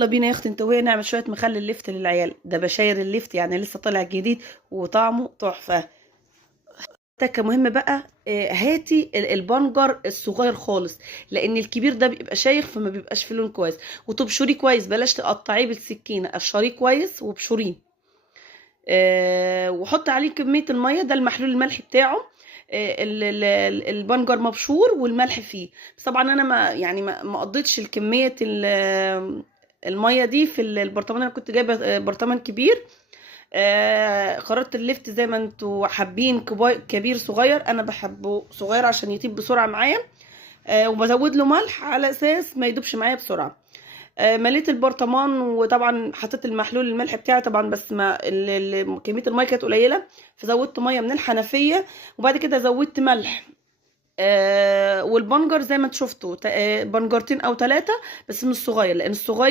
يلا بينا يا اختي انت وهي نعمل شويه مخلل الليفت للعيال. ده بشاير الليفت يعني لسه طالع جديد وطعمه تحفه. تكه مهمه بقى، هاتي البنجر الصغير خالص، لان الكبير ده بيبقى شايخ فما بيبقاش فيه لون كويس. وتبشريه كويس، بلاش تقطعيه بالسكينه، قشريه كويس وابشريه. وحط عليه كميه الميه، ده المحلول الملح بتاعه. البنجر مبشور والملح فيه. بس طبعا انا ما قضيتش الكميه الميه دي في البرطمان. انا كنت جايبه برطمان كبير. قررت اللفت زي ما انتوا حابين، كبير صغير، انا بحبه صغير عشان يطيب بسرعه معايا. وبزود له ملح على اساس ما يدوبش معايا بسرعه. مليت البرطمان، وطبعا حطيت المحلول الملح بتاعي طبعا، بس ما كميه الميه كانت قليله، فزودت ميه من الحنفيه. وبعد كده زودت ملح. والبنجر زي ما انتوا شفتوا، بنجرتين او ثلاثه، بس من الصغير، لان الصغير